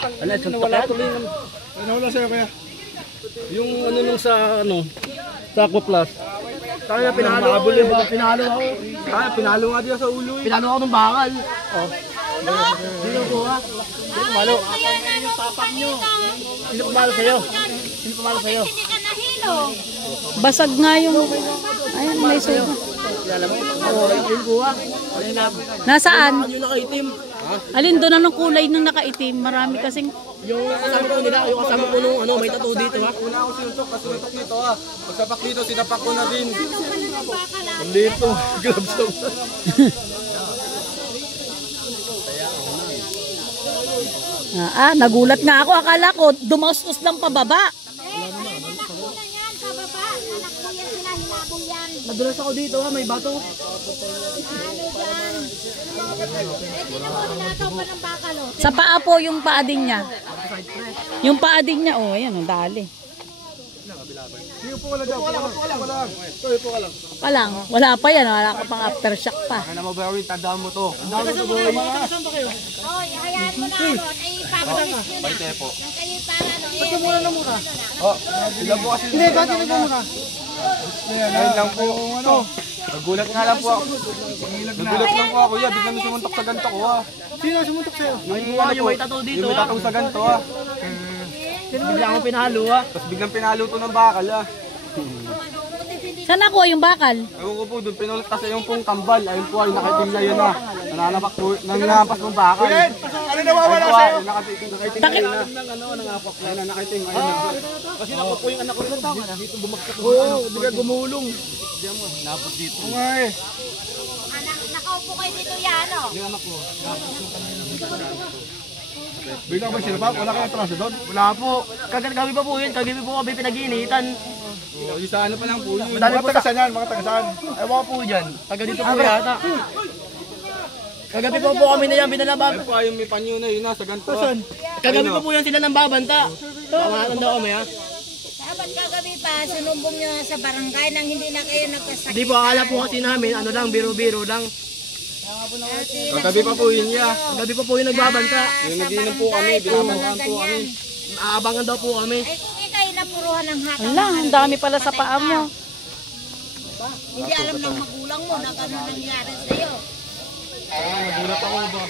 Ano, wala tuloy ng... Ano wala sa'yo kaya? Yung ano nung sa sa Aqua Plus. Kaya pinalo ako. Pinalo ako. Kaya pinalo nga diyan sa ulo eh. Pinalo ako ng bakal. Oh. Sino kuha? Sino pumalo? Yung tapak nyo. Sino pumalo sa'yo? Sino pumalo sa'yo? Hindi ka nahilo. Basag nga yung... Ayan, may suga. Alam mo? Oo, yung kuha. Nasaan? Yung nakaitim. Alin doon anong kulay nung nakaitim? Marami kasing... Yung kasama ko nila, yung kasama ko nung may tattoo dito ha. Una ako sinuntok, kasuntok dito ah. Pagsapak dito, sinapak ko na din. Dito, gloves to. Nagulat nga ako. Akala ko dumaustos lang pababa. Yan, kababa. Anak mo yan sila, hinabol yan. Nadulas ako dito ha, may bato. Ano yan? Tingnan mo, hinataw pa ng bakalo. Sa paa po yung paa din niya. Yung paa din niya, oh, ayan, oh, dali. Sige po wala dyan. Wala. Ito po ka lang. Wala pa yan, wala ka pang aftershock pa. Ano mo ba rin, tandaan mo to. Kasama kayo, kasama kayo. Oy, hayaan mo na ako. Ay, ipapulis nyo na. Pwede po. Nang kayo para ano eh. Ito muna na muna. Oh, sila po kasi. Hindi, bakit ito muna? Ayun lang po. Ano? Nagulat nga lang po ako. Nagulat lang po ako. Bigla may sumuntok sa ganito ko ah. Sino sumuntok sa'yo? Yung may tattoo dito Yung may tattoo sa ganito ah. Bigla akong pinalo ha. Tapos biglang pinalo to ng bakal ah. Saan nakuha yung bakal? Ewan ko po, doon pinulit kasi yung pong tambal. Ayun po ay nakatim na yun ah. Nananapak po, nananapas ng bakal. Ano nawawala sa'yo? Nakatim na. Nangapak na. Ayun na, nakatim. Ayun na. Kasi naku po yung anak ko ilang taon. Dito bumagsak. Oo, bigla gumulong. Diyan mo, napot dito. Oo nga eh. Anak, nakaupo kayo dito yan, oh. Yung anak ko, Bigla ba sila pa? Wala kayong traso doon? Wala po. Kagabi pa po yun. Kagabi po kami pinag-iinitan. Oo, yung sa ano pa lang po yun. Madami Mga po taga saan yan? Mga taga saan? Ewan ko po dyan. Taga dito po yata. Kagabi po kami na yan binalaban. Ayun po, yung may panyo na yun sa ganito ah. Kagabi pa po yan sila ng babanta. Pamahatan daw kami ha. Dapat kagabi pa, sinumbong nyo sa barangay nang hindi na kayo nagkasakit. Hindi po, akala po kasi namin, ano lang, biro-biro lang. Kagabi pa po yun niya. Kagabi pa po yung nagbabanta. Yung nagiinom po kami, binabantaan po kami. Aabangan daw po kami. Ay, kung ikay napuruhan ng hatang. Ala, ang dami pala sa paa mo. Hindi alam ng magulang mo na gano'n nangyari sa'yo. Nagulat ako ba?